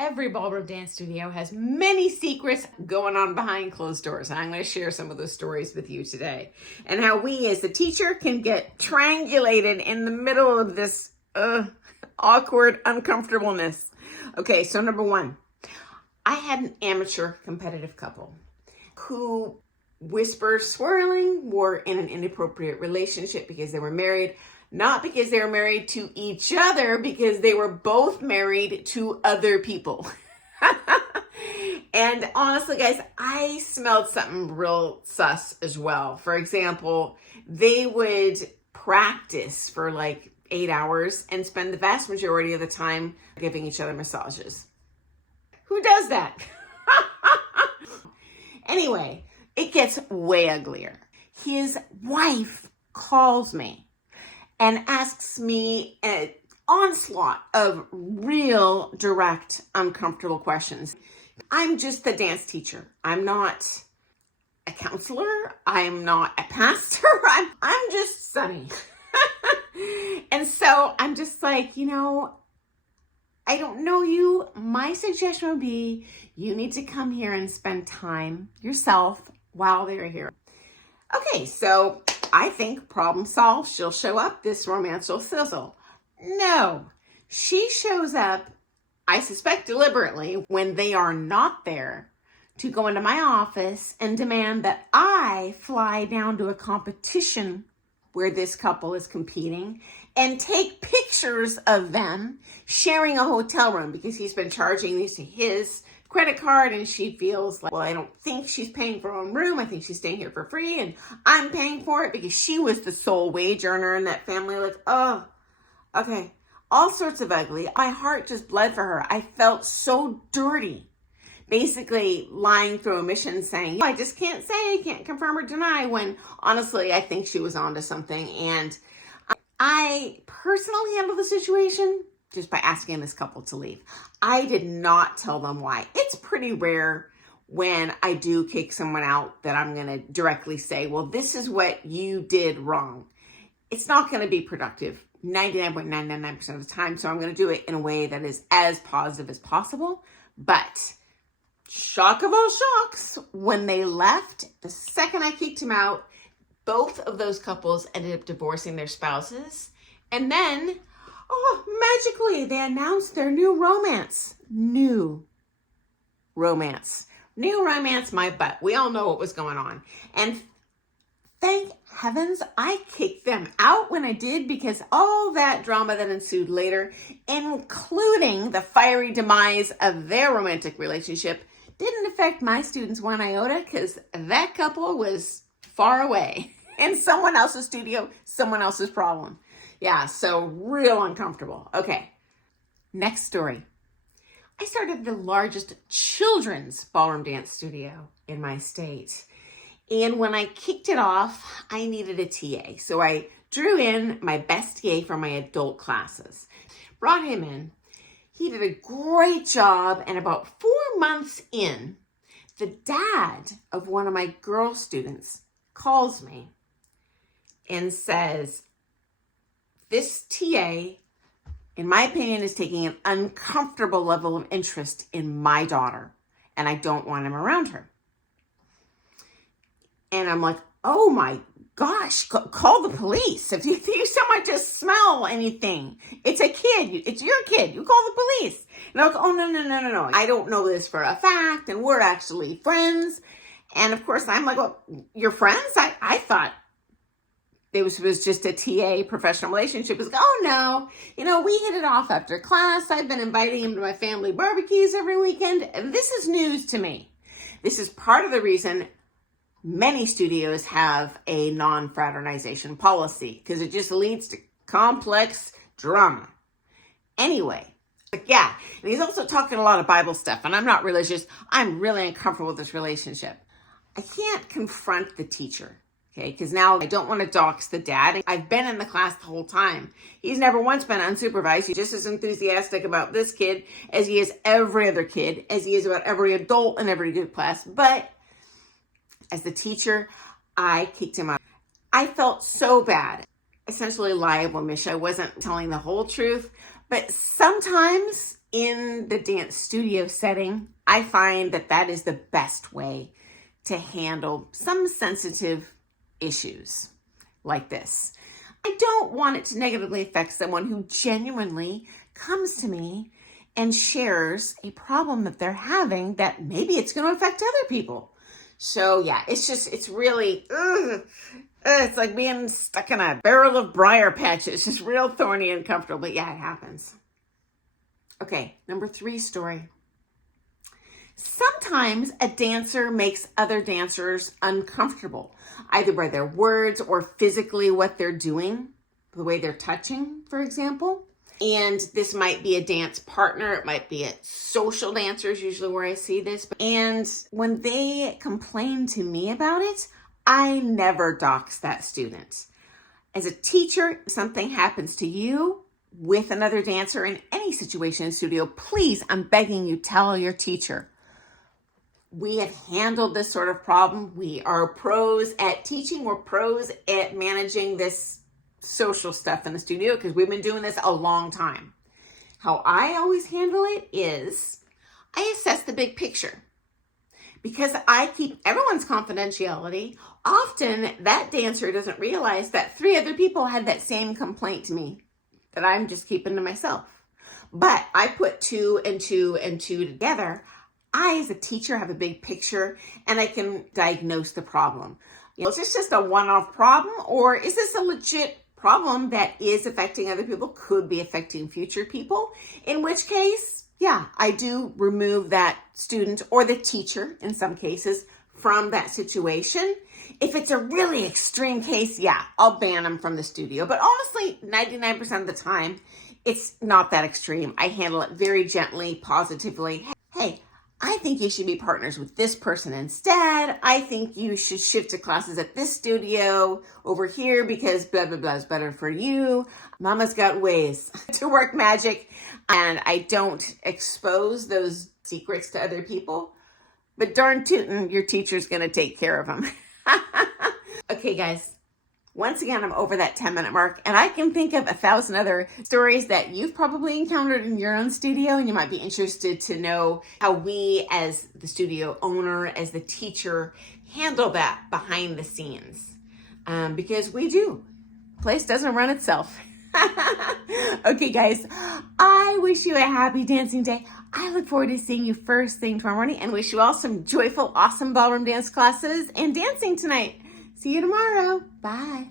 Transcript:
Every ballroom dance studio has many secrets going on behind closed doors. And I'm going to share some of those stories with you today. And how we as the teacher can get triangulated in the middle of this awkward uncomfortableness. Okay, so number one, I had an amateur competitive couple who whisper swirling were in an inappropriate relationship because they were married. Not because they were married to each other, because they were both married to other people. And honestly, guys, I smelled something real sus as well. For example, they would practice for like 8 hours and spend the vast majority of the time giving each other massages. Who does that? Anyway, it gets way uglier. His wife calls me and asks me an onslaught of real, direct, uncomfortable questions. I'm just the dance teacher. I'm not a counselor. I'm not a pastor. I'm just Sunny. And so I'm just like, I don't know you. My suggestion would be you need to come here and spend time yourself while they're here. Okay, so I think problem solved. She'll show up. This romance will sizzle. No, she shows up, I suspect deliberately, when they are not there, to go into my office and demand that I fly down to a competition where this couple is competing and take pictures of them sharing a hotel room because he's been charging these to his credit card, and she feels like, well, I don't think she's paying for her own room. I think she's staying here for free, and I'm paying for it because she was the sole wage earner in that family. Like, oh, okay. All sorts of ugly. My heart just bled for her. I felt so dirty. Basically lying through omission, saying, I just can't say, can't confirm or deny, when honestly, I think she was onto something. And I personally handled the situation just by asking this couple to leave. I did not tell them why. It's pretty rare when I do kick someone out that I'm going to directly say, well, this is what you did wrong. It's not going to be productive 99.999% of the time. So I'm going to do it in a way that is as positive as possible. But shock of all shocks, when they left, the second I kicked him out, both of those couples ended up divorcing their spouses. And then, magically, they announced their new romance. New romance, my butt. We all know what was going on. And thank heavens I kicked them out when I did, because all that drama that ensued later, including the fiery demise of their romantic relationship, didn't affect my students one iota, because that couple was far away in someone else's studio, someone else's problem. Yeah, so real uncomfortable. Okay, next story. I started the largest children's ballroom dance studio in my state. And when I kicked it off, I needed a TA. So I drew in my best TA for my adult classes. Brought him in. He did a great job. And about 4 months in, the dad of one of my girl students calls me and says, this TA, in my opinion, is taking an uncomfortable level of interest in my daughter, and I don't want him around her. And I'm like, oh my gosh, call the police. If you so much just smell anything, it's a kid, it's your kid, you call the police. And I'm like, oh, no. I don't know this for a fact, and we're actually friends. And of course, I'm like, well, you're friends? I thought it was just a TA professional relationship. It's like, oh no, we hit it off after class. I've been inviting him to my family barbecues every weekend. And this is news to me. This is part of the reason many studios have a non-fraternization policy, because it just leads to complex drama. Anyway, yeah, and he's also talking a lot of Bible stuff, and I'm not religious. I'm really uncomfortable with this relationship. I can't confront the teacher. Okay, because now I don't want to dox the dad. I've been in the class the whole time. He's never once been unsupervised. He's just as enthusiastic about this kid as he is every other kid, as he is about every adult in every good class. But as the teacher, I kicked him out. I felt so bad. Essentially liable omission. I wasn't telling the whole truth. But sometimes in the dance studio setting, I find that that is the best way to handle some sensitive issues like this. I don't want it to negatively affect someone who genuinely comes to me and shares a problem that they're having that maybe it's going to affect other people. So yeah, it's really, it's like being stuck in a barrel of briar patch. It's just real thorny and uncomfortable, but yeah, it happens. Okay, number 3 story. Sometimes a dancer makes other dancers uncomfortable, either by their words or physically what they're doing, the way they're touching, for example. And this might be a dance partner. It might be a social dancer is usually where I see this. And when they complain to me about it, I never dox that student. As a teacher, if something happens to you with another dancer in any situation in the studio, please, I'm begging you, tell your teacher. We have handled this sort of problem. We are pros at teaching. We're pros at managing this social stuff in the studio because we've been doing this a long time. How I always handle it is I assess the big picture. Because I keep everyone's confidentiality, often that dancer doesn't realize that 3 other people had that same complaint to me that I'm just keeping to myself. But I put 2 and 2 and 2 together. I, as a teacher, have a big picture and I can diagnose the problem. Is this just a one-off problem, or is this a legit problem that is affecting other people, could be affecting future people? In which case, yeah, I do remove that student or the teacher in some cases from that situation. If it's a really extreme case, yeah, I'll ban them from the studio. But honestly, 99% of the time, it's not that extreme. I handle it very gently, positively. Hey, I think you should be partners with this person instead. I think you should shift to classes at this studio over here because blah, blah, blah is better for you. Mama's got ways to work magic, and I don't expose those secrets to other people. But darn tootin', your teacher's going to take care of them. Okay, guys. Once again, I'm over that 10-minute mark, and I can think of 1,000 other stories that you've probably encountered in your own studio, and you might be interested to know how we, as the studio owner, as the teacher, handle that behind the scenes. Because we do. Place doesn't run itself. Okay, guys, I wish you a happy dancing day. I look forward to seeing you first thing tomorrow morning and wish you all some joyful, awesome ballroom dance classes and dancing tonight. See you tomorrow. Bye.